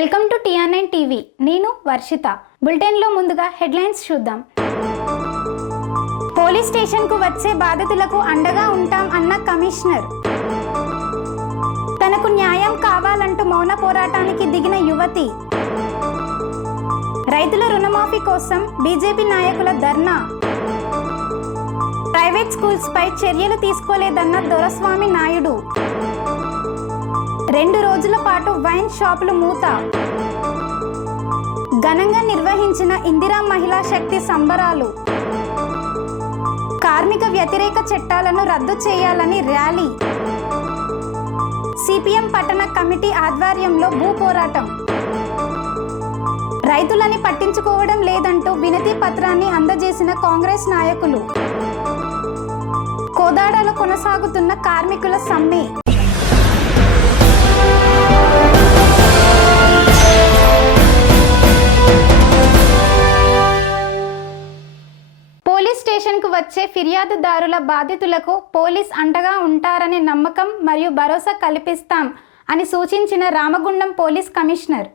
Welcome to TR9 TV. నేను వర్షిత. బులెటిన్లో ముందుగా హెడ్లైన్స్ చూద్దాం. పోలీస్ స్టేషన్కు వచ్చే బాధితులకు అండగా ఉంటాం అన్న కమిషనర్. తనకు న్యాయం కావాలంటూ మౌన పోరాటానికి దిగిన యువతి. రైతుల రుణమాఫీ కోసం బీజేపీ నాయకుల ధర్నా. ప్రైవేట్ స్కూల్స్ పై చర్యలు తీసుకోలేదన్న దొరస్వామి నాయుడు. 2 రోజుల పాటు వైన్ షాపులు మూత. ఘనంగా నిర్వహించిన ఇందిరా మహిళా శక్తి సంబరాలు. కార్మిక వ్యతిరేక చట్టాలను రద్దు చేయాలని ర్యాలీ. సిపిఎం పట్టణ కమిటీ ఆధ్వర్యంలో భూ పోరాటం. రైతులని పట్టించుకోవడం లేదంటూ వినతి పత్రాన్ని అందజేసిన కాంగ్రెస్ నాయకులు. కోదాడలో కొనసాగుతున్న కార్మికుల సమ్మె. పోలీస్ స్టేషన్కు వచ్చే ఫిర్యాదుదారుల బాధితులకు పోలీస్ అండగా ఉంటారనే నమ్మకం మరియు భరోసా కల్పిస్తాం అని సూచించిన రామగుండం పోలీస్ కమిషనర్.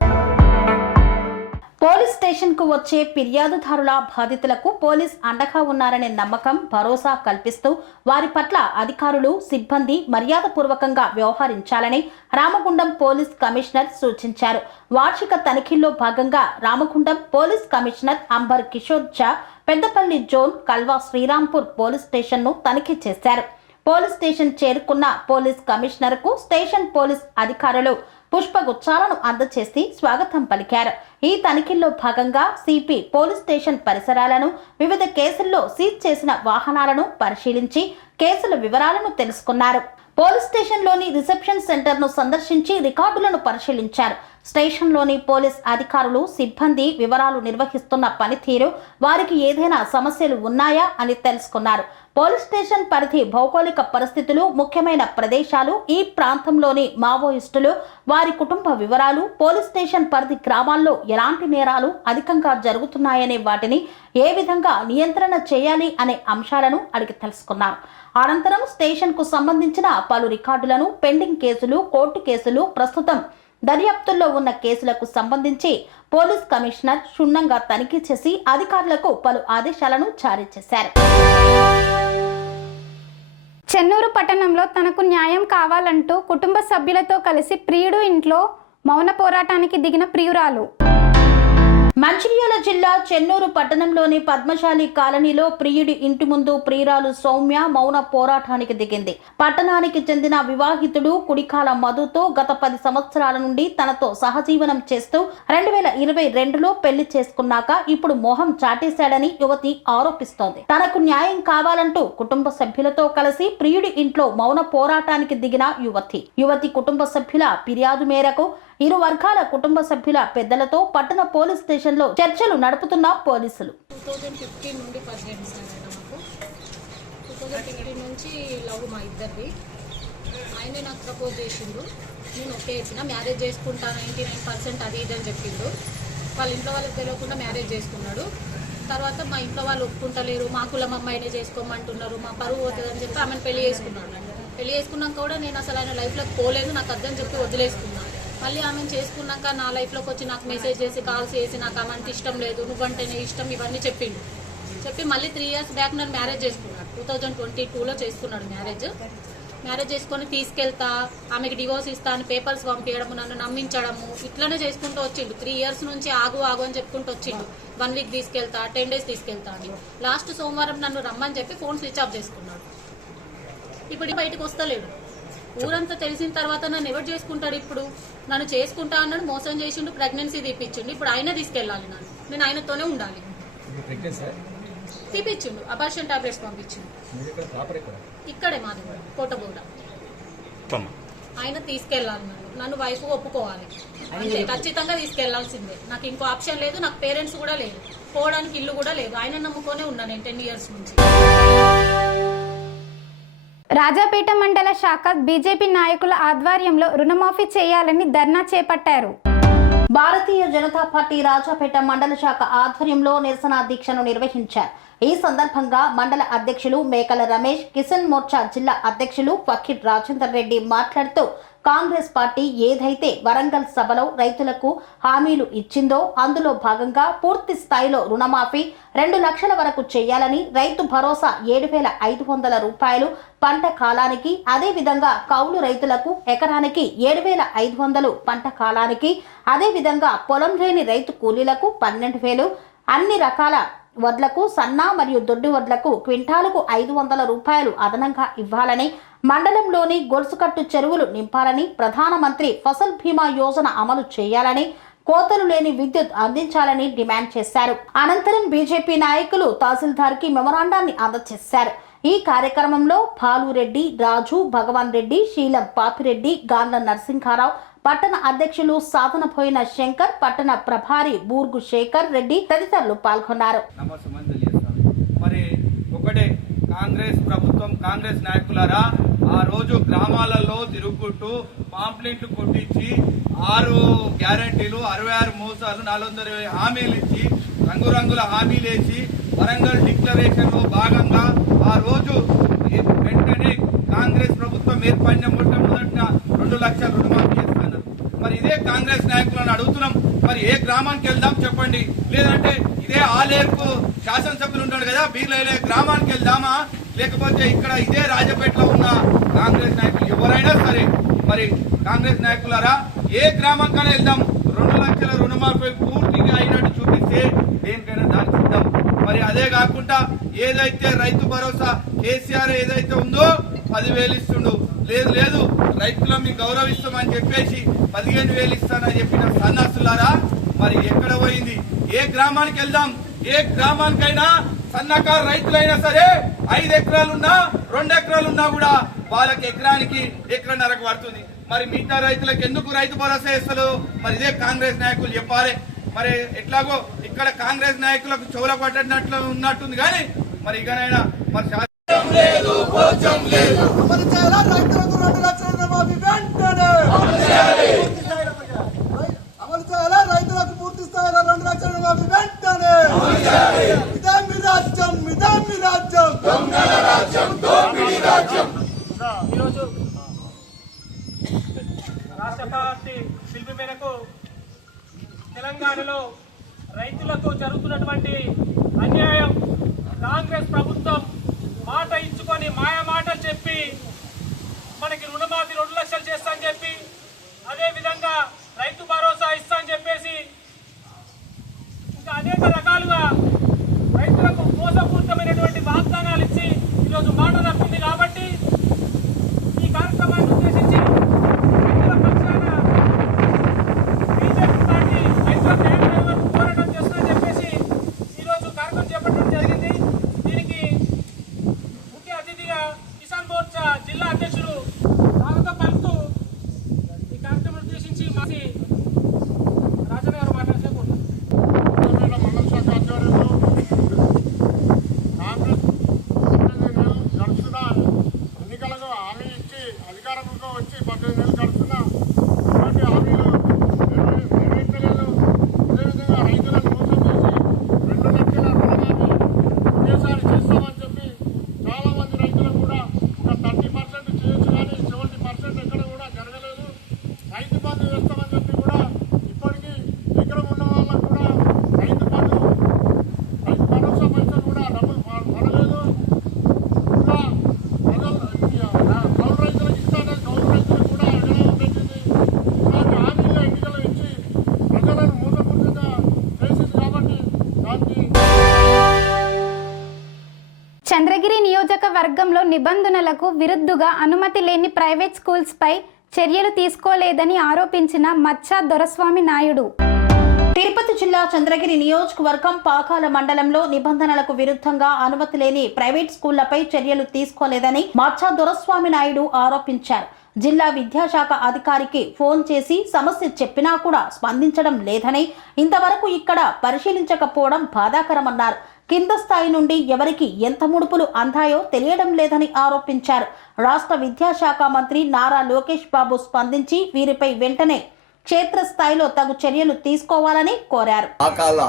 పోలీస్ స్టేషన్కు వచ్చే ఫిర్యాదుదారుల బాధితులకు పోలీస్ అండగా ఉన్నారనే నమ్మకం భరోసా కల్పిస్తూ వారి పట్ల అధికారులు సిబ్బంది మర్యాదపూర్వకంగా వ్యవహరించాలని రామగుండం పోలీస్ కమిషనర్ సూచించారు. వార్షిక తనిఖీల్లో భాగంగా Ramagundam police commissioner Ambar Kishore Jha Peddapalli zone Kalwa Srirampur police స్టేషన్ను తనిఖీ చేశారు. పోలీస్ స్టేషన్ చేరుకున్న పోలీస్ కమిషనర్కు స్టేషన్ పోలీస్ అధికారులు పుష్పగుచ్చాలను అందజేసి స్వాగతం పలికారు. ఈ తనిఖీల్లో భాగంగా సిపి పోలీస్ స్టేషన్ పరిసరాలను, వివిధ కేసుల్లో సీజ్ చేసిన వాహనాలను పరిశీలించి కేసుల వివరాలను తెలుసుకున్నారు. పోలీస్ స్టేషన్లోని రిసెప్షన్ సెంటర్ను సందర్శించి రికార్డులను పరిశీలించారు. స్టేషన్లోని పోలీస్ అధికారులు సిబ్బంది వివరాలు నిర్వహిస్తున్న పనితీరు, వారికి ఏదైనా సమస్యలు ఉన్నాయా అని తెలుసుకున్నారు. పోలీస్ స్టేషన్ పరిధి భౌగోళిక పరిస్థితులు, ముఖ్యమైన ప్రదేశాలు, ఈ ప్రాంతంలోని మావోయిస్టులు, వారి కుటుంబ వివరాలు, పోలీస్ స్టేషన్ పరిధి గ్రామాల్లో ఎలాంటి నేరాలు అధికంగా జరుగుతున్నాయనే వాటిని ఏ విధంగా నియంత్రణ చేయాలి అనే అంశాలను అడిగి తెలుసుకున్నారు. అనంతరం స్టేషన్కు సంబంధించిన పలు రికార్డులను, పెండింగ్ కేసులు, కోర్టు కేసులు, ప్రస్తుతం దర్యాప్తుల్లో ఉన్న కేసులకు సంబంధించి పోలీస్ కమిషనర్ క్షుణ్ణంగా తనిఖీ చేసి అధికారులకు పలు ఆదేశాలను జారీ చేశారు. చెన్నూరు పట్టణంలో తనకు న్యాయం కావాలంటూ కుటుంబ సభ్యులతో కలిసి ప్రియుడు ఇంట్లో మౌన పోరాటానికి దిగిన ప్రియురాలు. మంచిర్యాల జిల్లా చెన్నూరు పట్టణంలోని పద్మశాలి కాలనీలో ప్రియుడి ఇంటి ముందు ప్రియురాలు సౌమ్య మౌన పోరాటానికి దిగింది. పట్టణానికి చెందిన వివాహితుడు కుడికాల మధుతో గత 10 సంవత్సరాల నుండి తనతో సహజీవనం చేస్తూ 2022లో పెళ్లి చేసుకున్నాక ఇప్పుడు మోహం చాటేశాడని యువతి ఆరోపిస్తోంది. తనకు న్యాయం కావాలంటూ కుటుంబ సభ్యులతో కలిసి ప్రియుడి ఇంట్లో మౌన పోరాటానికి దిగిన యువతి కుటుంబ సభ్యుల ఫిర్యాదు మేరకు ఇరు వర్గాల కుటుంబ సభ్యుల పెద్దలతో పట్టణ పోలీస్ స్టేషన్లో చర్చలు నడుపుతున్న పోలీసులు. 2015 నుండి పరిచయం సార్ నాకు 2015 నుంచి లవ్ మా ఇద్దరిది. ఆయనే నాకు ప్రపోజ్ చేసిండు. నేను ఓకే ఇచ్చిన, మ్యారేజ్ చేసుకుంటా 99% అది ఇది అని చెప్పిండు. వాళ్ళ ఇంట్లో వాళ్ళకి తెలియకుండా మ్యారేజ్ చేసుకున్నాడు. తర్వాత మా ఇంట్లో వాళ్ళు ఒప్పుకుంటలేరు, మా కులం అమ్మాయినే చేసుకోమంటున్నారు, మా పరువు పోతుందని చెప్పి ఆమెను పెళ్లి చేసుకున్నాడు. పెళ్లి చేసుకున్నాక కూడా నేను అసలు ఆయన లైఫ్లోకి పోలేదు, నాకు అర్థం చెప్పి వదిలేసుకున్నాను. మళ్ళీ ఆమెను చేసుకున్నాక నా లైఫ్లోకి వచ్చి నాకు మెసేజ్ చేసి కాల్స్ చేసి నాకు ఆమె ఇష్టం లేదు, నువ్వంటేనే ఇష్టం, ఇవన్నీ చెప్పి మళ్ళీ 3 years బ్యాక్ నన్ను మ్యారేజ్ చేసుకున్నాడు. 2022లో చేసుకున్నాడు మ్యారేజ్ చేసుకొని తీసుకెళ్తా, ఆమెకి డివోర్స్ ఇస్తా అని పేపర్స్ పంపించడము, నన్ను నమ్మించడము, ఇట్లనే చేసుకుంటూ వచ్చిండు. 3 years నుంచి ఆగు అని చెప్పుకుంటూ వచ్చిండు. 1 week తీసుకెళ్తా, 10 days తీసుకెళ్తా అని. లాస్ట్ సోమవారం నన్ను రమ్మని చెప్పి ఫోన్ స్విచ్ ఆఫ్ చేసుకున్నాడు. ఇప్పుడు బయటకు వస్తలేడు. ఊరంతా తెలిసిన తర్వాత నన్ను ఎవరు చేసుకుంటాడు? ఇప్పుడు నన్ను చేసుకుంటా అన్నాడు, మోసం చేసిండు, ప్రెగ్నెన్సీ తీపిచ్చిండు. ఇప్పుడు ఆయన తీసుకెళ్ళాలి, నేను ఆయనతోనే ఉండాలి. తీపిచ్చిండు, అబార్షన్ టాబ్లెట్స్ పంపించిండు. ఇక్కడే మాది కోటబోడ. ఆయన తీసుకెళ్ళాలి, నన్ను వైఫ్ ఒప్పుకోవాలి అంతే, ఖచ్చితంగా తీసుకెళ్లాల్సిందే. నాకు ఇంకో ఆప్షన్ లేదు, నాకు పేరెంట్స్ కూడా లేదు, పోవడానికి ఇల్లు కూడా లేదు. ఆయన నమ్ముకొనే ఉన్నా నేను 10 years నుంచి. రాజాపేట మండల శాఖ బీజేపీ నాయకుల ఆధ్వర్యంలో రుణమాఫీ చేయాలని ధర్నా చేపట్టారు. భారతీయ జనతా పార్టీ రాజాపేట మండల శాఖ ఆధ్వర్యంలో నిరసన దీక్షను నిర్వహించారు. ఈ సందర్భంగా మండల అధ్యక్షులు మేకల రమేష్, కిసాన్ మోర్చా జిల్లా అధ్యక్షులు ఫకీర్ రాజేందర్ రెడ్డి మాట్లాడుతూ కాంగ్రెస్ పార్టీ ఏదైతే వరంగల్ సభలో రైతులకు హామీలు ఇచ్చిందో అందులో భాగంగా పూర్తి స్థాయిలో రుణమాఫీ 2 లక్షల వరకు చేయాలని, రైతు భరోసా 7,500 రూపాయలు పంట కాలానికి, అదేవిధంగా కౌలు రైతులకు ఎకరానికి 7,500 పంట కాలానికి, అదేవిధంగా పొలం లేని రైతు కూలీలకు 12,000, అన్ని రకాల వడ్లకు సన్న మరియు దొడ్డి వడ్లకు క్వింటాలకు 500 రూపాయలు అదనంగా ఇవ్వాలని, మండలంలోని గొలుసుకట్టు చెరువులు నింపాలని, ప్రధానమంత్రి ఫసల్ బీమా యోజన అమలు చేయాలని, కోతలు లేని విద్యుత్ అందించాలని డిమాండ్ చేశారు. అనంతరం బీజేపీ నాయకులు తహసీల్దార్కి మెమొరాండాన్ని అందజేశారు. ఈ కార్యక్రమంలో పాలురెడ్డి, రాజు, భగవాన్ రెడ్డి, శీలం పాపిరెడ్డి, గాండ్ల నరసింహారావు, పట్టణ అధ్యక్షులు సాధనపోయిన శంకర్, పట్టణ ప్రభారి బూర్గు శేఖర్ రెడ్డి తదితరులు పాల్గొన్నారు. మరి ఒకటే కాంగ్రెస్ ప్రభుత్వం, కాంగ్రెస్ నాయకులారా, ఆ రోజు గ్రామాలలో తిరుగుకుంటూ పాంప్లెంట్లు కొట్టించి 6 గ్యారంటీలు, 66 మోసాలు, 420 హామీలు ఇచ్చి రంగురంగుల హామీలు వేసి వరంగల్ డిక్లరేషన్ లో భాగంగా ఆ రోజు వెంటనే కాంగ్రెస్ ప్రభుత్వం ఏర్పడిన మొట్టమొదట 2 లక్షల రుణమాఫీ చేస్తున్నారు. మరి ఇదే కాంగ్రెస్ నాయకులను అడుగుతున్నాం, మరి ఏ గ్రామానికి వెళ్దాం చెప్పండి, లేదంటే ఇదే ఆలేరుకు శాసనసభ్యులు ఉంటాడు కదా బీర్లే గ్రామానికి వెళ్దామా, లేకపోతే ఇక్కడ ఇదే రాజపేటలో ఉన్న కాంగ్రెస్ నాయకులు ఎవరైనా సరే, మరి కాంగ్రెస్ నాయకులారా ఏ గ్రామానికైనా వెళ్దాం, 2 లక్షల రుణమాఫీ పూర్తిగా అయినట్టు చూపిస్తే దేనికైనా దానికి సిద్ధం. మరి అదే కాకుండా ఏదైతే రైతు భరోసా కేసీఆర్ ఏదైతే ఉందో 10,000 ఇస్తుండు, లేదు రైతులను మేము గౌరవిస్తామని చెప్పేసి 15,000 ఇస్తానని చెప్పిన సన్నాసులారా, మరి ఎక్కడ పోయింది? ఏ గ్రామానికి వెళ్దాం, ఏ గ్రామానికైనా సన్నకారు రైతులైనా సరే 5 ఎకరాలున్నా 2 ఎకరాలున్నా కూడా వాళ్ళకి ఎకరానికి 1.5 పడుతుంది. మరి మిగతా రైతులకు ఎందుకు రైతు భరోసా ఇస్తారు? మరి ఇదే కాంగ్రెస్ నాయకులు చెప్పాలి. మరి ఎట్లాగో ఇక్కడ కాంగ్రెస్ నాయకులకు చెవుల పట్టినట్లు ఉన్నట్టుంది, కానీ మరి ఇకనైనా మరి రైతులకు 2 లక్షల రుణమాఫీ వెంటనే అమలు చేయాలా, రైతులకు పూర్తి స్థాయిలో 2 లక్షల రుణమాఫీ వెంటనే. ఇదే మీ రాజ్యం, ఇదే మీ రాజ్యం, దొంగల రాజ్యం, దోపిడీ రాజ్యం. ఈరోజు రాష్ట్ర పార్టీ పిలుపు మేరకు తెలంగాణలో రైతులకు జరుగుతున్నటువంటి అన్యాయం, కాంగ్రెస్ ప్రభుత్వం మాట ఇచ్చుకొని మాయ మాటలు చెప్పి మనకి రుణమాఫీ 2 లక్షలు చేస్తా అని చెప్పి, అదే విధంగా రైతు భరోసా ఇస్తా అని చెప్పేసి ఇంకా అనేక రకాలుగా రైతులకు మోసపూరితమైనటువంటి వాగ్దానాలు ఇచ్చి ఈరోజు మాట తప్పింది. కాబట్టి ఈ కార్యక్రమాన్ని ఉద్దేశించి రైతుల పక్షాన బీజేపీ పార్టీ రైతుల న్యాయం వరకు పోరాటం చేస్తుందని చెప్పేసి ఈరోజు కార్యక్రమం చేపట్టడం జరిగింది. దీనికి ముఖ్య అతిథిగా కిసాన్ మోర్చా జిల్లా అధ్యక్షులు స్వాగతం పలుకుతూ ఈ కార్యక్రమం ఉద్దేశించి మాసి రాజన్ గారు మాట్లాడితే మండల శాఖ ఆధ్వర్యంలో కాంగ్రెస్ గడుస్తున్న ఎన్నికలకు హామీ ఇచ్చి అధికారంలో వచ్చి 15 నెలలు గడుస్తున్న ఇటువంటి హామీలు నెరవేర్చలేదు. అదేవిధంగా రైతులను మోసం చేసి 2 లక్షల రుణమాఫీ ఒకేసారి చేస్తామని చెప్పి చాలా మంది రైతులకు కూడా ఒక 30% చేయొచ్చు, కానీ 70% ఎక్కడ కూడా జరగలేదు. రైతు బంధు చేస్తామని చెప్పి కూడా ఇప్పటికీ ఎకరం ఉన్న వాళ్ళకు కూడా రైతు బంధు, రైతు భరోసా పైసలు కూడా డబ్బులు పడలేదు. ఇంకా కౌలు రైతులకు ఇస్తానే కౌలు రైతులకు కూడా అడగడం పెట్టింది. ఇలాంటి హామీలు ఎన్నికలు ఇచ్చి ప్రజలను మూసపూరితంగా చేసింది. కాబట్టి దానికి చంద్రగిరి నియోజకవర్గంలో నిబంధనలకు విరుద్ధంగా అనుమతి లేని ప్రైవేట్ స్కూల్స్పై చర్యలు తీసుకోలేదని ఆరోపించిన మచ్చా దొరస్వామి నాయుడు. తిరుపతి జిల్లా చంద్రగిరి నియోజకవర్గం పాకాల మండలంలో నిబంధనలకు విరుద్ధంగా అనుమతి లేని ప్రైవేట్ స్కూళ్లపై చర్యలు తీసుకోలేదని మచ్చా దొరస్వామి నాయుడు ఆరోపించారు. జిల్లా విద్యాశాఖ అధికారికి ఫోన్ చేసి సమస్య చెప్పినా కూడా స్పందించడం లేదని, ఇంతవరకు ఇక్కడ పరిశీలించకపోవడం బాధాకరమన్నారు. కింద స్థాయి నుండి ఎవరికి ఎంత ముడుపులు అందాయో తెలియడం లేదని ఆరోపించారు. రాష్ట్ర విద్యాశాఖ మంత్రి నారా లోకేష్ బాబు స్పందించి వీరిపై వెంటనే క్షేత్రస్థాయిలో తగు చర్యలు తీసుకోవాలని కోరారు. పాకాల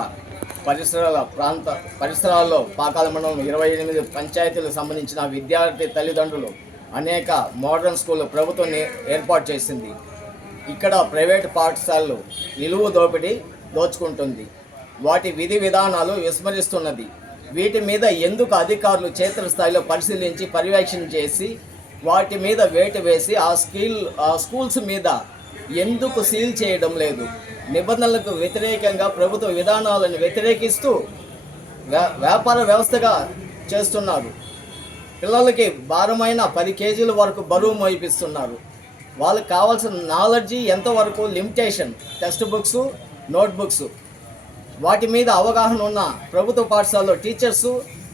పరిసరాల్లో పాకాల మండలం 28 పంచాయతీలకు సంబంధించిన విద్యార్థి తల్లిదండ్రులు అనేక మోడర్న్ స్కూల్ ప్రభుత్వం ఏర్పాటు చేసింది. ఇక్కడ ప్రైవేటు పాఠశాలలు నిలువు దోపిడీ దోచుకుంటుంది. వాటి విధి విధానాలు విస్మరిస్తున్నది. వీటి మీద ఎందుకు అధికారులు క్షేత్రస్థాయిలో పరిశీలించి పర్యవేక్షణ చేసి వాటి మీద వేటు వేసి ఆ స్కూల్స్ మీద ఎందుకు సీల్ చేయడం లేదు? నిబంధనలకు వ్యతిరేకంగా ప్రభుత్వ విధానాలను వ్యతిరేకిస్తూ వ్యాపార వ్యవస్థగా చేస్తున్నారు. పిల్లలకి భారమైన 10 కేజీల వరకు బరువు మోయిపిస్తున్నారు. వాళ్ళకి కావాల్సిన నాలెడ్జి ఎంతవరకు లిమిటేషన్, టెక్స్ట్ బుక్స్, నోట్బుక్స్, వాటి మీద అవగాహన ఉన్న ప్రభుత్వ పాఠశాలలో టీచర్స్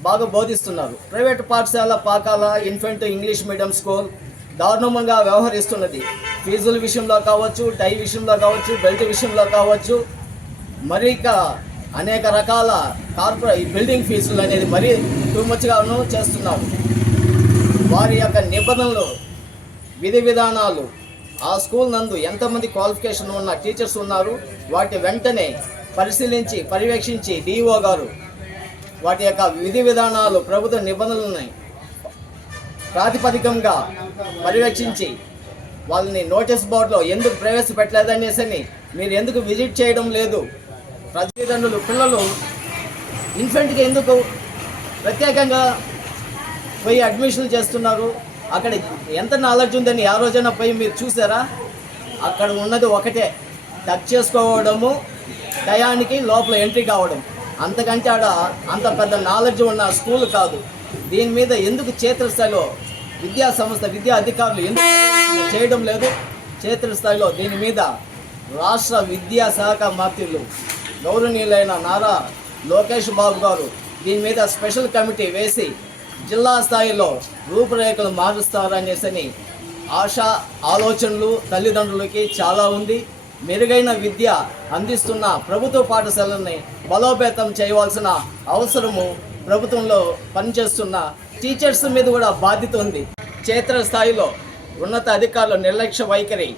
బాగా బోధిస్తున్నారు. ప్రైవేటు పాఠశాల Pakala infant English medium school దారుణంగా వ్యవహరిస్తున్నది. ఫీజుల విషయంలో కావచ్చు, టై విషయంలో కావచ్చు, బెల్ట్ విషయంలో కావచ్చు, మరి అనేక రకాల బిల్డింగ్ ఫీజులు అనేది మరీ టూ మచ్గాను చేస్తున్నారు. వారి యొక్క నిబంధనలు, విధి విధానాలు, ఆ స్కూల్ నందు ఎంతమంది క్వాలిఫికేషన్ ఉన్న టీచర్స్ ఉన్నారు, వాటి వెంటనే పరిశీలించి పర్యవేక్షించి డిఈఓ గారు వాటి యొక్క విధి విధానాలు, ప్రభుత్వ నిబంధనలని ప్రాతిపదికంగా పర్యవేక్షించి వాళ్ళని నోటీస్ బోర్డులో ఎందుకు ప్రవేశపెట్టలేదనేసి మీరు ఎందుకు విజిట్ చేయడం లేదు? తల్లిదండ్రులు పిల్లలు ఇన్ఫెంట్కి ఎందుకు ప్రత్యేకంగా పోయి అడ్మిషన్లు చేస్తున్నారు? అక్కడ ఎంత నాలెడ్జ్ ఉందని ఆ రోజైనా పోయి మీరు చూసారా? అక్కడ ఉన్నది ఒకటే, టచ్ చేసుకోవడము, టయానికి లోపల ఎంట్రీ కావడం. అంతకంటే అంత పెద్ద నాలెడ్జ్ ఉన్న స్కూల్ కాదు. దీని మీద ఎందుకు క్షేత్రస్థాయిలో విద్యా సంస్థ, విద్యా అధికారులు ఎందుకు చేయడం లేదు? క్షేత్రస్థాయిలో దీని మీద రాష్ట్ర విద్యాశాఖ మంత్రులు గౌరవనీయులైన నారా లోకేష్ బాబు గారు దీని మీద స్పెషల్ కమిటీ వేసి జిల్లా స్థాయిలో రూపురేఖలు మారుస్తారనేసి ఆలోచనలు తల్లిదండ్రులకి చాలా ఉంది. మెరుగైన విద్య అందిస్తున్న ప్రభుత్వ పాఠశాలని బలోపేతం చేయవలసిన అవసరము ప్రభుత్వంలో పనిచేస్తున్న టీచర్స్ మీద కూడా బాధ్యత ఉంది. క్షేత్రస్థాయిలో ఉన్నత అధికారులు నిర్లక్ష్య వైఖరి,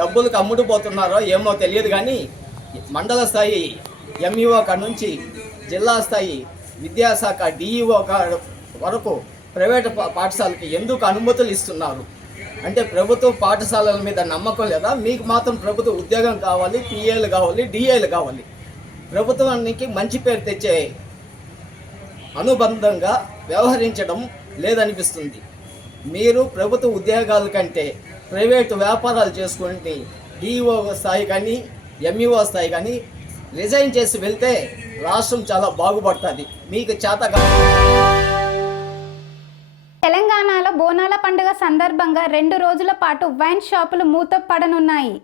డబ్బులకు అమ్ముడుపోతున్నారో ఏమో తెలియదు కానీ మండల స్థాయి ఎంఈఓ కాడ నుంచి జిల్లా స్థాయి విద్యాశాఖ డిఈఓ వరకు ప్రైవేటు పాఠశాలకి ఎందుకు అనుమతులు ఇస్తున్నారు? అంటే ప్రభుత్వ పాఠశాలల మీద నమ్మకం లేదా? మీకు మాత్రం ప్రభుత్వ ఉద్యోగం కావాలి, టీఏలు కావాలి, డిఏలు కావాలి. ప్రభుత్వానికి మంచి పేరు తెచ్చే అనుబంధంగా వ్యవహరించడం లేదనిపిస్తుంది. మీరు ప్రభుత్వ ఉద్యోగాల కంటే ప్రైవేటు వ్యాపారాలు చేసుకుని డిఈఓ స్థాయి కానీ ఎంఈఓ స్థాయి కానీ రిజైన్ చేసి వెళ్తే రాష్ట్రం చాలా బాగుపడుతుంది. మీకు చేత తెలంగాణలో బోనాల పండుగ సందర్భంగా 2 రోజుల పాటు వైన్ షాపులు మూతపడనున్నాయి.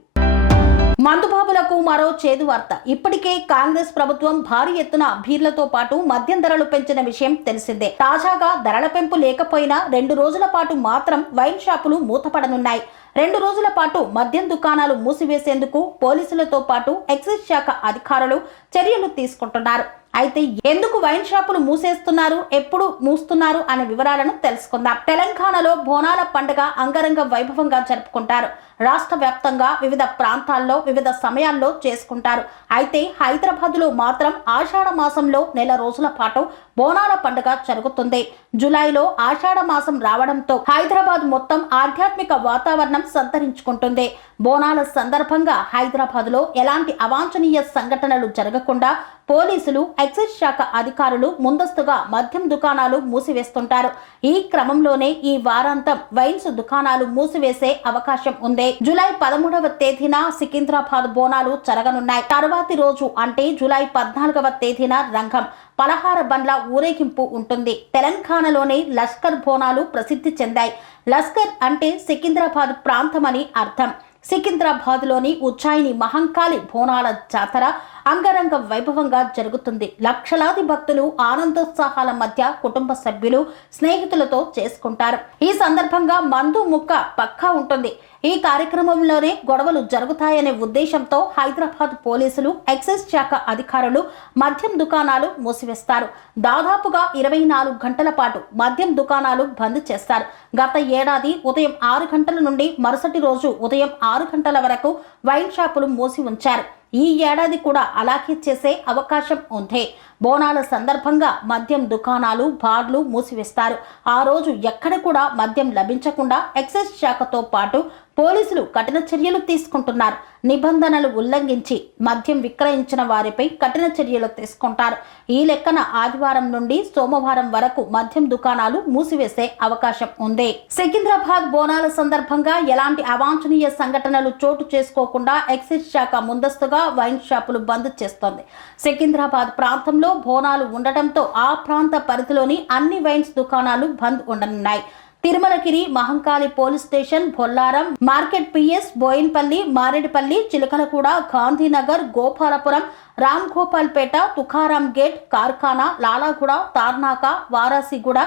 మందుబాబులకు మరో చేదు వార్త. ఇప్పటికే కాంగ్రెస్ ప్రభుత్వం భారీ ఎత్తున బీర్లతో పాటు మద్యం ధరలు పెంచిన విషయం తెలిసిందే. తాజాగా ధరల పెంపు లేకపోయినా 2 రోజుల పాటు మాత్రం వైన్ షాపులు మూతపడనున్నాయి. 2 రోజుల పాటు మద్యం దుకాణాలు మూసివేసేందుకు పోలీసులతో పాటు ఎక్సైజ్ శాఖ అధికారులు చర్యలు తీసుకుంటున్నారు. అయితే ఎందుకు వైన్ షాపులు మూసేస్తున్నారు, ఎప్పుడు మూస్తున్నారు అనే వివరాలను తెలుసుకుందాం. తెలంగాణలో బోనాల పండుగ అంగరంగ వైభవంగా జరుపుకుంటారు. రాష్ట్ర వ్యాప్తంగా వివిధ ప్రాంతాల్లో వివిధ సమయాల్లో చేసుకుంటారు. అయితే హైదరాబాద్లో మాత్రం ఆషాఢ మాసంలో 1 రోజుల పాటు బోనాల పండుగ జరుగుతుంది. జూలైలో ఆషాఢ మాసం రావడంతో హైదరాబాద్ మొత్తం ఆధ్యాత్మిక వాతావరణం సంతరించుకుంటుంది. బోనాల సందర్భంగా హైదరాబాద్లో ఎలాంటి అవాంఛనీయ సంఘటనలు జరగకుండా పోలీసులు, ఎక్సైజ్ శాఖ అధికారులు ముందస్తుగా మద్యం దుకాణాలు మూసివేస్తుంటారు. ఈ క్రమంలోనే ఈ వారాంతం వైన్స్ దుకాణాలు మూసివేసే అవకాశం ఉంది. జూలై 13వ తేదీన సికింద్రాబాద్ బోనాలు జరగనున్నాయి. తర్వాతి రోజు అంటే జూలై 14వ తేదీన రంగం పలహార బండ్ల ఊరేగింపు ఉంటుంది. తెలంగాణలోని లష్కర్ బోనాలు ప్రసిద్ధి చెందాయి. లష్కర్ అంటే సికింద్రాబాద్ ప్రాంతమని అర్థం. సికింద్రాబాద్లోని ఉజ్జయిని మహంకాళి బోనాల జాతర అంగరంగ వైభవంగా జరుగుతుంది. లక్షలాది భక్తులు ఆనందోత్సాహాల మధ్య కుటుంబ సభ్యులు, స్నేహితులతో చేసుకుంటారు. ఈ సందర్భంగా మందు ముక్క పక్కా ఉంటుంది. ఈ కార్యక్రమంలోనే గొడవలు జరుగుతాయనే ఉద్దేశంతో హైదరాబాద్ పోలీసులు, ఎక్సైజ్ శాఖ అధికారులు మద్యం దుకాణాలు మూసివేస్తారు. దాదాపుగా 24 గంటల పాటు మద్యం దుకాణాలు బంద్ చేస్తారు. గత ఏడాది ఉదయం 6 గంటల నుండి మరుసటి రోజు ఉదయం 6 గంటల వరకు వైన్ షాపులు మూసి ఉంచారు. ఈ ఏడాది కూడా అలాగే చేసే అవకాశం ఉంది. బోనాల సందర్భంగా మద్యం దుకాణాలు, బార్లు మూసివేస్తారు. ఆ రోజు ఎక్కడ కూడా మద్యం లభించకుండా ఎక్సైజ్ శాఖతో పాటు పోలీసులు కఠిన చర్యలు తీసుకుంటున్నారు. నిబంధనలు ఉల్లంఘించి మద్యం విక్రయించిన వారిపై కఠిన చర్యలు తీసుకుంటారు. ఈ లెక్కన ఆదివారం నుండి సోమవారం వరకు మద్యం దుకాణాలు మూసివేసే అవకాశం ఉంది. సికింద్రాబాద్ బోనాల సందర్భంగా ఎలాంటి అవాంఛనీయ సంఘటనలు చోటు చేసుకోకుండా ఎక్సైజ్ శాఖ ముందస్తుగా వైన్ షాపులు బంద్ చేస్తోంది. సికింద్రాబాద్ ప్రాంతంలో బోనాలు ఉండటంతో ఆ ప్రాంత పరిధిలోని అన్ని వైన్స్ దుకాణాలు బంద్ ఉండనున్నాయి. Tirumalagiri, Mahankali police station, Bollaram market, PS, Bowenpally, Marredpally, Chilkalguda, Gandhinagar, Gopalapuram, Ram Gopalpet, Tukaram gate, Karkhana, Lalaguda, Tarnaka, Warasiguda,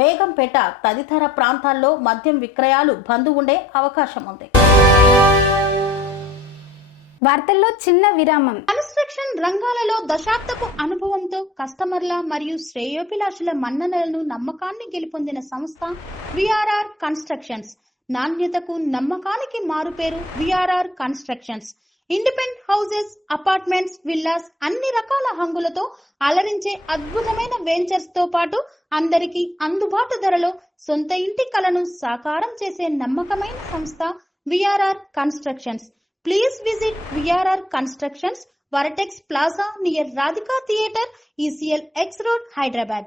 Begumpet తదితర ప్రాంతాల్లో మద్యం విక్రయాలు బంద్ ఉండే అవకాశం ఉంది. వార్తల్లో చిన్న విరామం. కన్స్ట్రక్షన్ రంగాలలో దశాబ్దపు అనుభవంతో కస్టమర్ల మరియు శ్రేయోభిలాషుల మన్ననలను, నమ్మకాన్ని గెలుపొందిన సంస్థ విఆర్ఆర్ కన్స్ట్రక్షన్స్. నాణ్యతకు, నమ్మకానికి మారుపేరు VRR constructions. Independent houses, apartments, villas అన్ని రకాల హంగులతో అలరించే అద్భుతమైన వెంచర్స్ తో పాటు అందరికీ అందుబాటు ధరలో సొంత ఇంటి కలను సాకారం చేసే నమ్మకమైన సంస్థ VRR constructions. Please visit VRR Constructions, Varatex Plaza near Radhika Theatre, ECL X Road, Hyderabad.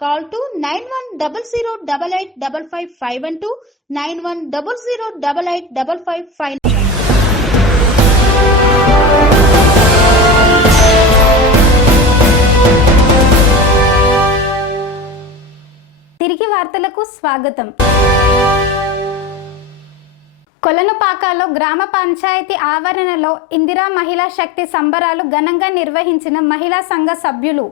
Call to 9100885551 9100885559. తిరిగి వార్తలకు స్వాగతం. కొలనుపాకలో గ్రామ పంచాయతీ ఆవరణలో ఇందిరా మహిళా శక్తి సంబరాలు ఘనంగా నిర్వహించిన మహిళా సంఘ సభ్యులు.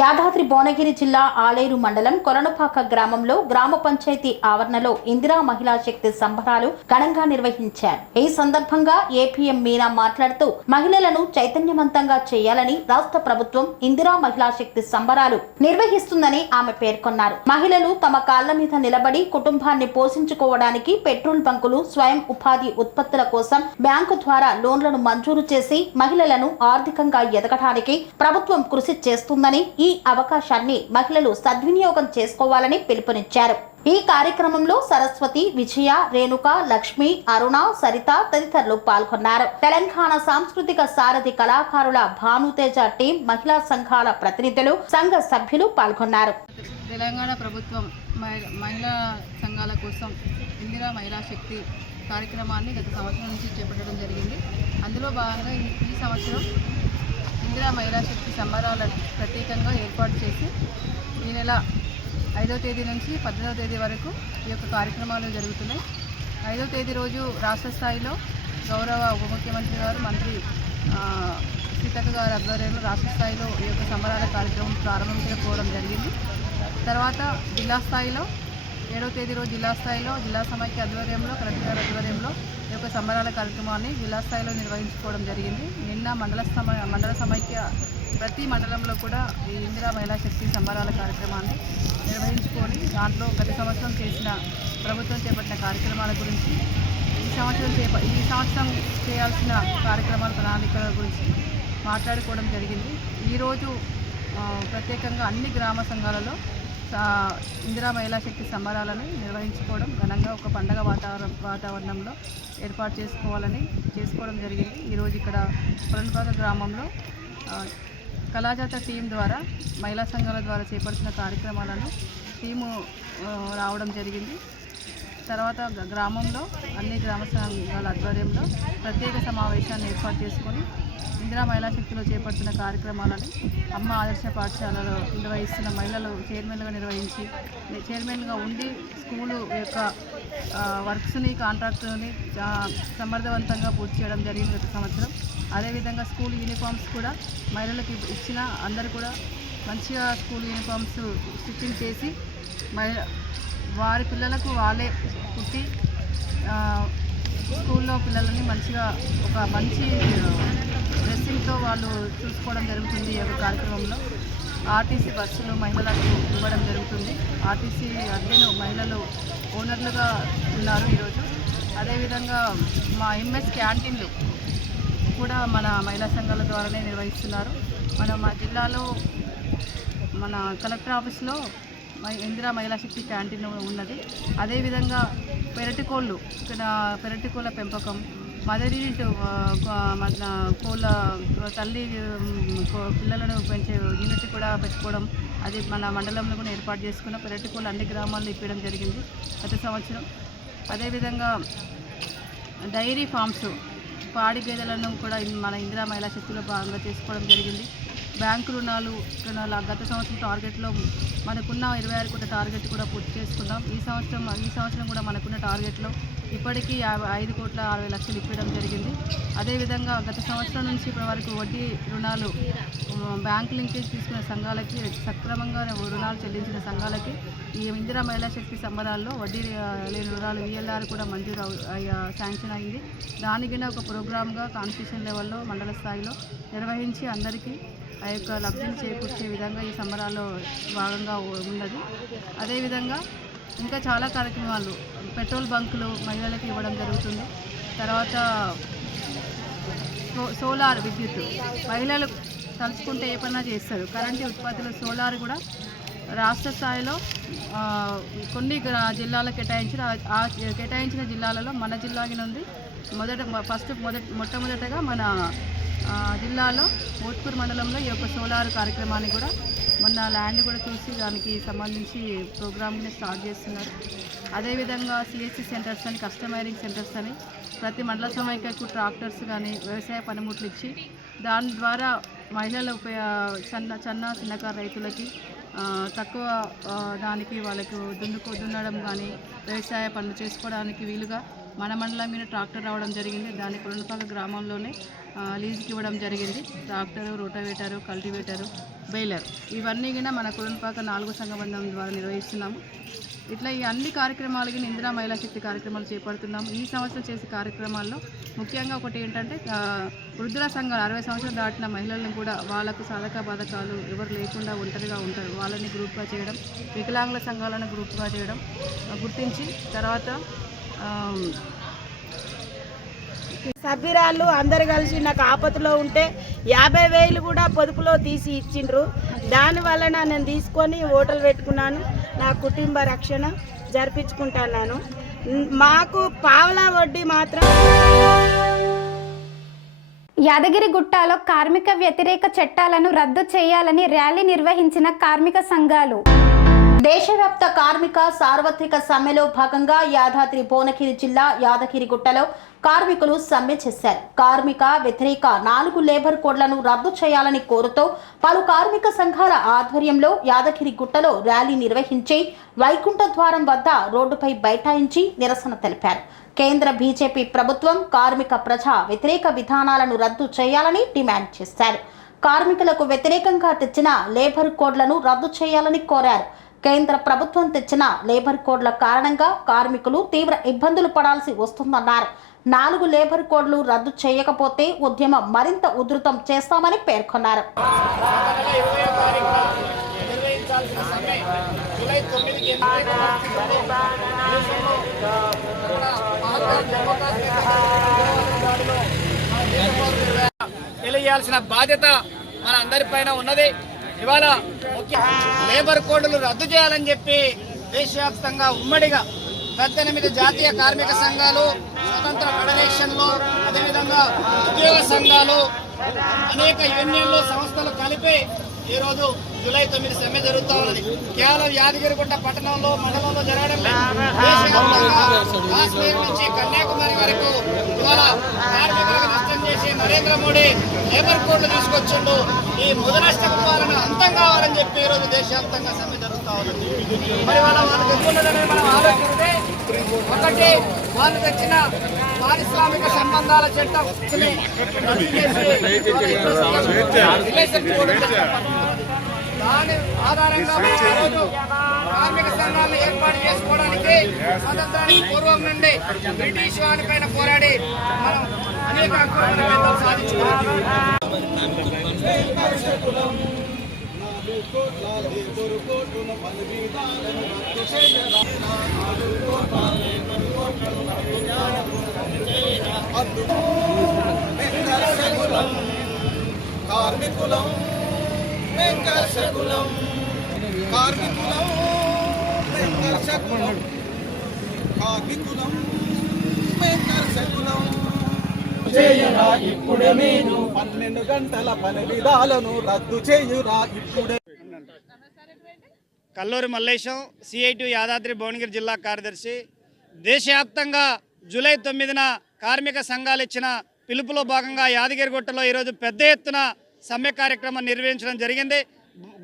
యాదాద్రి భువనగిరి జిల్లా ఆలేరు మండలం కొలనుపాక గ్రామంలో గ్రామ పంచాయతీ ఆవరణలో ఇందిరా మహిళా శక్తి సంబరాలు ఘనంగా నిర్వహించారు. ఈ సందర్భంగా ఏపీఎం మీనా మాట్లాడుతూ మహిళలను చైతన్యవంతంగా చేయాలని రాష్ట్ర ప్రభుత్వం ఇందిరా మహిళా శక్తి సంబరాలు నిర్వహిస్తుందని ఆమె పేర్కొన్నారు. మహిళలు తమ కాళ్ల మీద నిలబడి కుటుంబాన్ని పోషించుకోవడానికి పెట్రోల్ బంకులు, స్వయం ఉపాధి ఉత్పత్తుల కోసం బ్యాంకు ద్వారా లోన్లను మంజూరు చేసి మహిళలను ఆర్థికంగా ఎదగడానికి ప్రభుత్వం కృషి చేస్తుందని, ఈ అవకాశాన్ని మహిళలు సద్వినియోగం చేసుకోవాలని పిలుపునిచ్చారు. ఈ కార్యక్రమంలో సరస్వతి, విజయ, రేణుక, లక్ష్మి, అరుణ, సరిత తదితరులు పాల్గొన్నారు. తెలంగాణ సాంస్కృతిక సారథి కళాకారుల భానుతేజ టీం, మహిళా సంఘాల ప్రతినిధులు, సంఘ సభ్యులు పాల్గొన్నారు. తెలంగాణ ప్రభుత్వం మహిళా సంఘాల కోసం ఇందిరా మహిళా శక్తి కార్యక్రమాన్ని గత సంవత్సరం నుంచి చేపట్టడం జరిగింది. అందులో భాగంగా ఈ సంవత్సరం ఇందిరా మహిళా శక్తి సంబరాలను ప్రత్యేకంగా ఏర్పాటు చేసి ఈ నెల 5వ తేదీ నుంచి 18వ తేదీ వరకు ఈ యొక్క కార్యక్రమాలు జరుగుతున్నాయి. 5వ తేదీ రోజు రాష్ట్ర స్థాయిలో గౌరవ ఉప ముఖ్యమంత్రి గారు, మంత్రి సీతక్క గారి ఆధ్వర్యంలో రాష్ట్ర స్థాయిలో ఈ యొక్క సంబరాల కార్యక్రమం ప్రారంభించకపోవడం జరిగింది. తర్వాత జిల్లా స్థాయిలో 7వ తేదీ రోజు జిల్లా స్థాయిలో జిల్లా సమైక్య ఆధ్వర్యంలో, కలెక్టర్ గారి ఆధ్వర్యంలో ఈ యొక్క సంబరాల కార్యక్రమాన్ని జిల్లా స్థాయిలో నిర్వహించుకోవడం జరిగింది. నిన్న మండల సమైక్య ప్రతి మండలంలో కూడా ఈ ఇందిరా మహిళా శక్తి సంబరాల కార్యక్రమాన్ని నిర్వహించుకొని దాంట్లో గత సంవత్సరం చేసిన ప్రభుత్వం చేపట్టిన కార్యక్రమాల గురించి, ఈ సంవత్సరం చేయాల్సిన కార్యక్రమాల ప్రణాళికల గురించి మాట్లాడుకోవడం జరిగింది. ఈరోజు ప్రత్యేకంగా అన్ని గ్రామ సంఘాలలో ఇందిరా మహిళా శక్తి సంబరాలను నిర్వహించుకోవడం, ఘనంగా ఒక పండగ వాతావరణంలో ఏర్పాటు చేసుకోవడం జరిగింది. ఈరోజు ఇక్కడ కొలనుపాక గ్రామంలో కళాజాత టీం ద్వారా, మహిళా సంఘాల ద్వారా చేపడుతున్న కార్యక్రమాలను టీము రావడం జరిగింది. తర్వాత గ్రామంలో అన్ని గ్రామ సంఘాల ఆధ్వర్యంలో ప్రత్యేక సమావేశాన్ని ఏర్పాటు చేసుకొని ఇందిరా మహిళా శక్తిలో చేపడుతున్న కార్యక్రమాలను అమ్మ ఆదర్శ పాఠశాలలో నిర్వహిస్తున్న మహిళలు చైర్మన్గా ఉండి స్కూలు యొక్క వర్క్స్ని, కాంట్రాక్టుని సమర్థవంతంగా పూర్తి చేయడం జరిగింది గత సంవత్సరం. అదేవిధంగా స్కూల్ యూనిఫామ్స్ కూడా మహిళలకు ఇచ్చిన అందరూ కూడా మంచిగా స్కూల్ యూనిఫామ్స్ స్టిచ్చింగ్ చేసి వారి పిల్లలకు వాళ్ళే కుట్టి స్కూల్లో పిల్లలని మంచిగా ఒక మంచి డ్రెస్సింగ్తో వాళ్ళు చూసుకోవడం జరుగుతుంది. ఈ యొక్క కార్యక్రమంలో ఆర్టీసీ బస్సులు మహిళలకు ఇవ్వడం జరుగుతుంది. ఆర్టీసీ అద్దెను మహిళలు ఓనర్లుగా ఉన్నారు ఈరోజు. అదేవిధంగా మా ఎంఎస్ క్యాంటీన్లు కూడా మన మహిళా సంఘాల ద్వారానే నిర్వహిస్తున్నారు. మా జిల్లాలో మన కలెక్టర్ ఆఫీస్లో ఇందిరా మహిళా శక్తి క్యాంటీన్ ఉన్నది. అదేవిధంగా పెరటికోళ్ళు, ఇక్కడ పెరటికోళ్ళ పెంపకం, మదర్ యూనిట్, మన కోళ్ళ తల్లి పిల్లలను పెంచే యూనిట్ కూడా పెట్టుకోవడం, అది మన మండలంలో కూడా ఏర్పాటు చేసుకున్న పెరటికోళ్ళు అన్ని గ్రామాల్లో ఇప్పడం జరిగింది గత సంవత్సరం. అదేవిధంగా డైరీ ఫామ్స్, పాడి గేదెలను కూడా మన ఇందిరా మహిళా శక్తిలో భాగంగా చేసుకోవడం జరిగింది. బ్యాంకు రుణాలు గత సంవత్సరం టార్గెట్లో మనకున్న 26 కోట్ల టార్గెట్ కూడా పూర్తి చేసుకున్నాం. ఈ సంవత్సరం కూడా మనకున్న టార్గెట్లో ఇప్పటికీ 5,60,00,000 ఇప్పడం జరిగింది. అదేవిధంగా గత సంవత్సరం నుంచి ఇప్పటి వరకు వడ్డీ రుణాలు బ్యాంక్ లింకేజ్ తీసుకున్న సంఘాలకి, సక్రమంగా రుణాలు చెల్లించిన సంఘాలకి ఈ ఇందిరా మహిళా శక్తి సంబరాల్లో వడ్డీ లేని రుణాలు VLR కూడా మంజూరు శాంక్షన్ అయింది. దానికి ఒక ప్రోగ్రామ్గా కాన్స్టిట్యూషన్ లెవెల్లో మండల స్థాయిలో నిర్వహించి అందరికీ ఆ యొక్క లబ్ధిని చేకూర్చే విధంగా ఈ సంబరాల్లో భాగంగా ఉన్నది. అదేవిధంగా ఇంకా చాలా కార్యక్రమాలు, పెట్రోల్ బంకులు మహిళలకు ఇవ్వడం జరుగుతుంది. తర్వాత సోలార్ విద్యుత్, మహిళలు తలుచుకుంటే ఏ పైన చేస్తారు. కరెంటు ఉత్పత్తులు సోలార్ కూడా రాష్ట్ర స్థాయిలో కొన్ని జిల్లాలకు కేటాయించిన జిల్లాలలో మన జిల్లాకి ఉంది. మొట్టమొదటగా మన జిల్లాలో మోత్కూరు మండలంలో ఈ యొక్క సోలార్ కార్యక్రమాన్ని కూడా మొన్న ల్యాండ్ కూడా చూసి దానికి సంబంధించి ప్రోగ్రామ్ని స్టార్ట్ చేస్తున్నారు. అదేవిధంగా CSC సెంటర్స్ అని, కస్టమైరింగ్ సెంటర్స్ అని ప్రతి మండల సమైక్యకు ట్రాక్టర్స్ కానీ వ్యవసాయ పనిముట్లు ఇచ్చి దాని ద్వారా మహిళలు చిన్నకారు రైతులకి తక్కువ దానికి వాళ్ళకు దున్నడం కానీ వ్యవసాయ పనులు చేసుకోవడానికి వీలుగా మన మండలం మీద ట్రాక్టర్ రావడం జరిగింది. దాన్ని కొలనుపాక గ్రామంలోనే లీజుకి ఇవ్వడం జరిగింది. ట్రాక్టరు, రోటావేటరు, కల్టివేటరు, బెయిలర్ ఇవన్నీ కూడా మన కొలనుపాక 4వ సంఘ బంధం ద్వారా నిర్వహిస్తున్నాము. ఇట్లా ఈ అన్ని కార్యక్రమాలకి ఇందిరా మహిళా శక్తి కార్యక్రమాలు చేపడుతున్నాము. ఈ సంవత్సరం చేసే కార్యక్రమాల్లో ముఖ్యంగా ఒకటి ఏంటంటే వృద్ధుల సంఘాలు 60 సంవత్సరాలు దాటిన మహిళలను కూడా వాళ్ళకు సాధక బాధకాలు ఎవరు లేకుండా ఒంటరిగా ఉంటారు, వాళ్ళని గ్రూప్గా చేయడం, వికలాంగుల సంఘాలను గ్రూప్గా చేయడం గుర్తించి తర్వాత సభ్యురాళ్ళు అందరు కలిసి నాకు ఆపదలో ఉంటే 50,000 కూడా పొదుపులో తీసి ఇచ్చిండ్రు. దానివల్ల నేను తీసుకొని హోటల్ పెట్టుకున్నాను. నా కుటుంబ రక్షణ జరిపించుకుంటున్నాను. మాకు పావలా వడ్డీ మాత్రం. యాదగిరిగుట్టలో కార్మిక వ్యతిరేక చట్టాలను రద్దు చేయాలని ర్యాలీ నిర్వహించిన కార్మిక సంఘాలు. దేశవ్యాప్త కార్మిక సార్వత్రిక సమ్మెలో భాగంగా యాదాద్రి భువనగిరి జిల్లా యాదగిరిగుట్టలో కార్మికులు సమ్మె చేశారు. కార్మిక వ్యతిరేక 4 లేబర్ కోడ్లను రద్దు చేయాలని కోరుతూ పలు కార్మిక సంఘాల ఆధ్వర్యంలో యాదగిరిగుట్టలో ర్యాలీ నిర్వహించి వైకుంఠ ద్వారం వద్ద రోడ్డుపై బైఠాయించి నిరసన తెలిపారు. కేంద్ర బీజేపీ ప్రభుత్వం కార్మిక ప్రజా వ్యతిరేక విధానాలను రద్దు చేయాలని డిమాండ్ చేశారు. కార్మికులకు వ్యతిరేకంగా తెచ్చిన లేబర్ కోడ్లను రద్దు చేయాలని కోరారు. కేంద్ర ప్రభుత్వం తెచ్చిన లేబర్ కోడ్ల కారణంగా కార్మికులు తీవ్ర ఇబ్బందులు పడాల్సి వస్తుందన్నారు. 4 లేబర్ కోడ్లు రద్దు చేయకపోతే ఉద్యమం మరింత ఉధృతం చేస్తామని పేర్కొన్నారు. తెలియాల్సిన బాధ్యత మన అందరిపైన ఉన్నది. ఇవాళ లేబర్ కోడ్లు రద్దు చేయాలని చెప్పి దేశవ్యాప్తంగా ఉమ్మడిగా 18 జాతీయ కార్మిక సంఘాలు, స్వతంత్ర ఫెడరేషన్లు, అదేవిధంగా ఉద్యోగ సంఘాలు, అనేక యూనియన్లు, సంస్థలు కలిపి ఈరోజు జూలై 9 సమ్మె జరుగుతూ ఉన్నది. కేవలం యాదగిరిగుట్ట పట్టణంలో, మండలంలో జరగడం దేశవ్యాప్తంగా కాశ్మీర్ నుంచి కన్యాకుమారి వరకు ఇవాళ కార్మికులకు నష్టం చేసి నరేంద్ర మోడీ లేబర్ కోడ్లు తీసుకొచ్చిండు. ఈ ముదనష్ట కుటుంబాలను అంతం కావాలని చెప్పి ఈరోజు దేశవ్యాప్తంగా సమ్మె జరుగుతూ ఉన్నది. మరి వాళ్ళు తెచ్చుకున్నదని మనం ఆలోచిస్తే, ఒకటి వాళ్ళు తెచ్చిన పారిశ్రామిక సంబంధాల చట్టం దాని ఆధారంగా కార్మిక సంఘాలను ఏర్పాటు చేసుకోవడానికి స్వాతంత్రానికి పూర్వం నుండి బ్రిటిష్ వారిపైన పోరాడి మనం అనేక హక్కులను సాధించుకున్నాం. కర్షకులం కార్మికులం మేం కర్షకులం కార్మికులం మేం కర్షకులం కార్మికులం మేం కర్షకులం చేయురా ఇప్పుడే మీరు 12 గంటల పని విధాలను రద్దు చేయురా ఇప్పుడే. కల్లూరి మల్లేశం, సిఐటి యాదాద్రి భువనగిరి జిల్లా కార్యదర్శి. దేశవ్యాప్తంగా జూలై 9న కార్మిక సంఘాలు ఇచ్చిన పిలుపులో భాగంగా యాదగిరిగుట్టలో ఈరోజు పెద్ద ఎత్తున సమ్మె కార్యక్రమం నిర్వహించడం జరిగింది.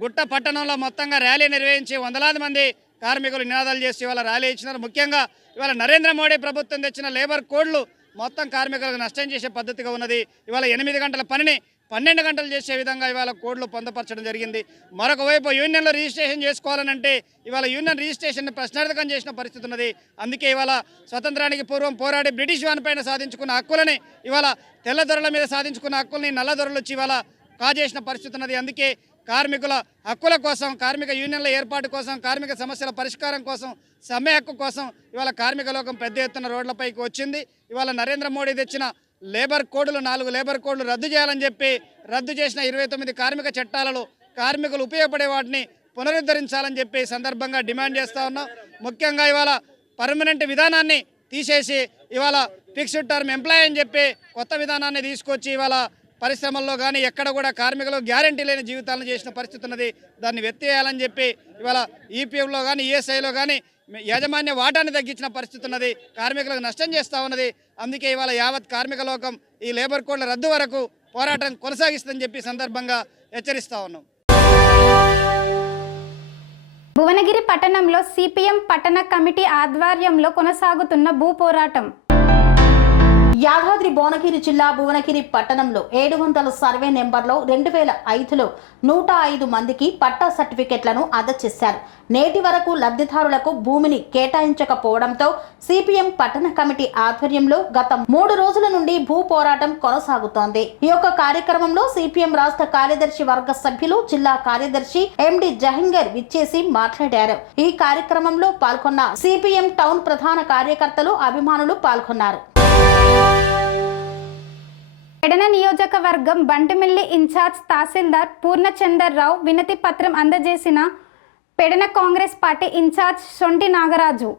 గుట్ట పట్టణంలో మొత్తంగా ర్యాలీ నిర్వహించి వందలాది మంది కార్మికులు నినాదాలు చేసి ఇవాళ ర్యాలీ ఇచ్చినారు. ముఖ్యంగా ఇవాళ నరేంద్ర మోడీ ప్రభుత్వం తెచ్చిన లేబర్ కోడ్లు మొత్తం కార్మికులకు నష్టం చేసే పద్ధతిగా ఉన్నది. ఇవాళ 8 గంటల పనిని 12 గంటలు చేసే విధంగా ఇవాళ కోడ్లు పొందపరచడం జరిగింది. మరొక వైపు యూనియన్లో రిజిస్ట్రేషన్ చేసుకోవాలనంటే ఇవాళ యూనియన్ రిజిస్ట్రేషన్ ప్రశ్నార్థకం చేసిన పరిస్థితి ఉన్నది. అందుకే ఇవాళ స్వతంత్రానికి పూర్వం పోరాడి బ్రిటిష్ వారిపైన సాధించుకున్న హక్కులని ఇవాళ తెల్లదొరల మీద సాధించుకున్న హక్కుల్ని నల్లదొరలు వచ్చి ఇవాళ కాజేసిన పరిస్థితి ఉన్నది. అందుకే కార్మికుల హక్కుల కోసం, కార్మిక యూనియన్ల ఏర్పాటు కోసం, కార్మిక సమస్యల పరిష్కారం కోసం, సమ్మె హక్కు కోసం ఇవాళ కార్మిక లోకం పెద్ద ఎత్తున రోడ్లపైకి వచ్చింది. ఇవాళ నరేంద్ర మోడీ తెచ్చిన లేబర్ కోడ్లు 4 లేబర్ కోడ్లు రద్దు చేయాలని చెప్పి రద్దు చేసిన 29 కార్మిక చట్టాలలో కార్మికులు ఉపయోగపడే వాటిని పునరుద్ధరించాలని చెప్పి సందర్భంగా డిమాండ్ చేస్తూ ఉన్నాం. ముఖ్యంగా ఇవాళ పర్మనెంట్ విధానాన్ని తీసేసి ఇవాళ ఫిక్స్డ్ టర్మ్ ఎంప్లాయ్ అని చెప్పి కొత్త విధానాన్ని తీసుకొచ్చి ఇవాళ పరిశ్రమల్లో కానీ ఎక్కడ కూడా కార్మికులు గ్యారంటీ లేని జీవితాలను చేసిన పరిస్థితి ఉన్నది. దాన్ని వెత్తివేయాలని చెప్పి ఇవాళ ఈపీఎఫ్లో కానీ ఈఎస్ఐలో కానీ యాజమాన్య వాటాన్ని తగ్గించిన పరిస్థితి ఉన్నది. కార్మికులకు నష్టం చేస్తూ ఉన్నది. అందుకే ఇవాళ యావత్ కార్మిక లోకం ఈ లేబర్ కోడ్ల రద్దు వరకు పోరాటం కొనసాగిస్తుందని చెప్పి సందర్భంగా హెచ్చరిస్తూ ఉన్నాం. భువనగిరి పట్టణంలో సిపిఎం పట్టణ కమిటీ ఆధ్వర్యంలో కొనసాగుతున్న భూ పోరాటం. యాదాద్రి భువనగిరి జిల్లా భువనగిరి పట్టణంలో 700 సర్వే నెంబర్లో 2005లో 105 మందికి పట్టా సర్టిఫికెట్లను అందజేశారు. నేటి వరకు లబ్ధిదారులకు భూమిని కేటాయించకపోవడంతో సిపిఎం పట్టణ కమిటీ ఆధ్వర్యంలో గత 3 రోజుల నుండి భూ పోరాటం కొనసాగుతోంది. ఈ యొక్క కార్యక్రమంలో సిపిఎం రాష్ట్ర కార్యదర్శి వర్గ సభ్యులు, జిల్లా కార్యదర్శి ఎండి జహంగర్ విచ్చేసి మాట్లాడారు. ఈ కార్యక్రమంలో పాల్గొన్న సిపిఎం టౌన్ ప్రధాన కార్యకర్తలు, అభిమానులు పాల్గొన్నారు. పెడన నియోజకవర్గం బంటిమిల్లి ఇన్ఛార్జ్ తహసీల్దార్ పూర్ణచందర్రావు వినతి పత్రం అందజేసిన పెడన కాంగ్రెస్ పార్టీ ఇన్ఛార్జ్ సొంటి నాగరాజు.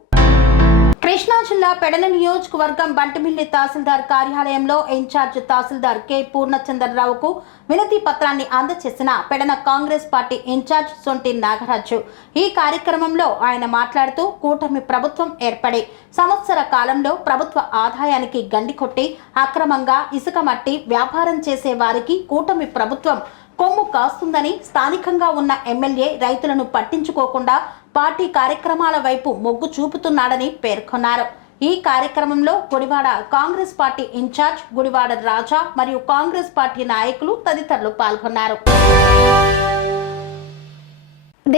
కృష్ణా జిల్లా పెడన నియోజకవర్గం బంటిమిల్లి తహసీల్దార్ కార్యాలయంలో ఇన్ఛార్జ్ తహసీల్దార్ కె పూర్ణచంద్రరావుకు వినతి పత్రాన్ని అందజేసిన పెడన కాంగ్రెస్ పార్టీ ఇన్ఛార్జ్ సొంటి నాగరాజు. ఈ కార్యక్రమంలో ఆయన మాట్లాడుతూ కూటమి ప్రభుత్వం ఏర్పడి సంవత్సర కాలంలో ప్రభుత్వ ఆదాయానికి గండి కొట్టి అక్రమంగా ఇసుక మట్టి వ్యాపారం చేసే వారికి కూటమి ప్రభుత్వం కొమ్ము కాస్తుందని, స్థానికంగా ఉన్న ఎమ్మెల్యే రైతులను పట్టించుకోకుండా పార్టీ కార్యక్రమాల వైపు మొగ్గు చూపుతున్నాడని పేర్కొన్నారు. ఈ కార్యక్రమంలో గుడివాడ కాంగ్రెస్ పార్టీ ఇన్ఛార్జ్ గుడివాడ రాజా మరియు కాంగ్రెస్ పార్టీ నాయకులు తదితరులు పాల్గొన్నారు.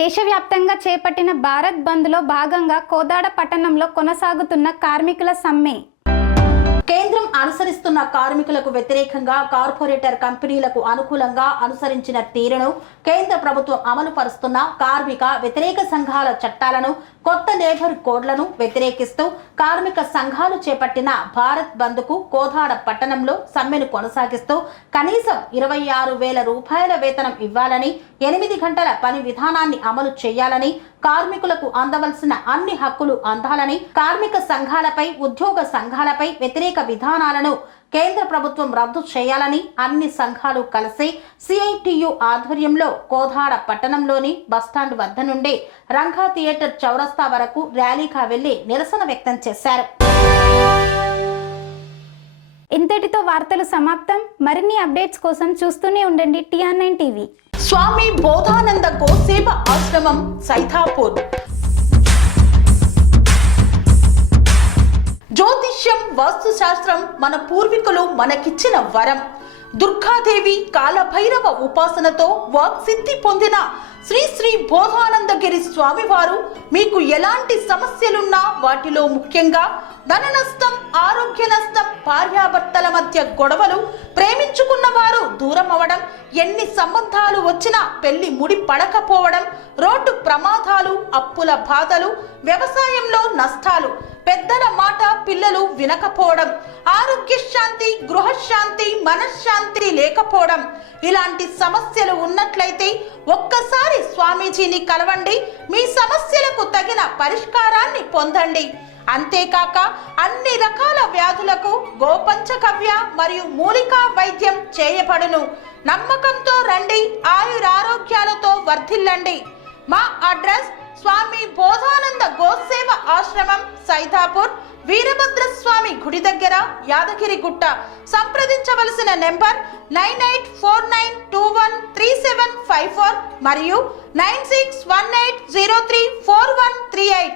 దేశవ్యాప్తంగా చేపట్టిన భారత్ బంద్లో భాగంగా కోదాడ పట్టణంలో కొనసాగుతున్న కార్మికుల సమ్మె. కేంద్రం అనుసరిస్తున్న కార్మికులకు వ్యతిరేకంగా కార్పొరేటర్ కంపెనీలకు అనుకూలంగా అనుసరించిన తీరును కేంద్ర ప్రభుత్వం అమలు పరుస్తున్న కార్మిక వ్యతిరేక సంఘాల చట్టాలను, కొత్త లేబర్ కోడ్లను వ్యతిరేకిస్తూ కార్మిక సంఘాలు చేపట్టిన భారత్ బంద్కు కోదాడ పట్టణంలో సమ్మెను కొనసాగిస్తూ కనీసం 26,000 రూపాయల వేతనం ఇవ్వాలని, 8 గంటల పని విధానాన్ని అమలు చేయాలని, కార్మికులకు అందవలసిన అన్ని హక్కులు అందాలని, కార్మిక సంఘాలపై, ఉద్యోగ సంఘాలపై వ్యతిరేక విధానాలను కేంద్ర ప్రభుత్వం రద్దు చేయాలని అన్ని సంఘాలు కలిసి సిఐటియు ఆధ్వర్యంలో కోదాడ పట్టణంలోని బస్టాండ్ వద్ద నుండి రంగా థియేటర్ చౌరస్తా వరకు ర్యాలీగా వెళ్లి నిరసన వ్యక్తం చేశారు. ఇంతటితో వార్తలు సమాప్తం. మరిన్ని అప్డేట్స్ కోసం చూస్తూనే ఉండండి TR9 టీవీ. స్వామి బోధానంద గోసేవ ఆశ్రమం సైతాపూర్. జ్యోతిష్యం, వాస్తుశాస్త్రం మన పూర్వీకులు మనకిచ్చిన వరం. దుర్గాదేవి, కాలభైరవ ఉపాసనతో వాక్సిద్ధి పొందిన శ్రీ శ్రీ బోధానందగిరి స్వామివారు మీకు ఎలాంటి సమస్యలున్నా, వాటిలో ముఖ్యంగా ధన నష్టం, ఆరోగ్య నష్టం, భార్యాభర్తల మధ్య గొడవలు, ప్రేమించుకున్న వారు దూరం అవడం, ఎన్ని సంబంధాలు వచ్చినా పెళ్లి ముడి పడకపోవడం, రోడ్డు ప్రమాదాలు, అప్పుల బాధలు, వ్యవసాయంలో నష్టాలు, పెద్దల మాట పిల్లలు వినకపోవడం, ఆరోగ్య శాంతి, గృహశాంతి, మనశ్శాంతి లేకపోవడం, ఇలాంటి సమస్యలు ఉన్నట్లయితే ఒక్కసారి స్వామీజీని కలవండి. మీ సమస్యలకు తగిన పరిష్కారాన్ని పొందండి. అంతేకాక అన్ని రకాల వ్యాధులకు గోపంచకవ్య మరియు మూలికా వైద్యం చేయబడును. నమ్మకంతో రండి, ఆయురారోగ్యాలతో వర్ధిల్లండి. మా అడ్రస్ స్వామి బోధానంద గోసేవ ఆశ్రమం, సైదాపూర్, వీరభద్ర స్వామి గుడి దగ్గర, యాదగిరిగుట్ట. సంప్రదించవలసిన నెంబర్ 9849213754 మరియు 9618034138.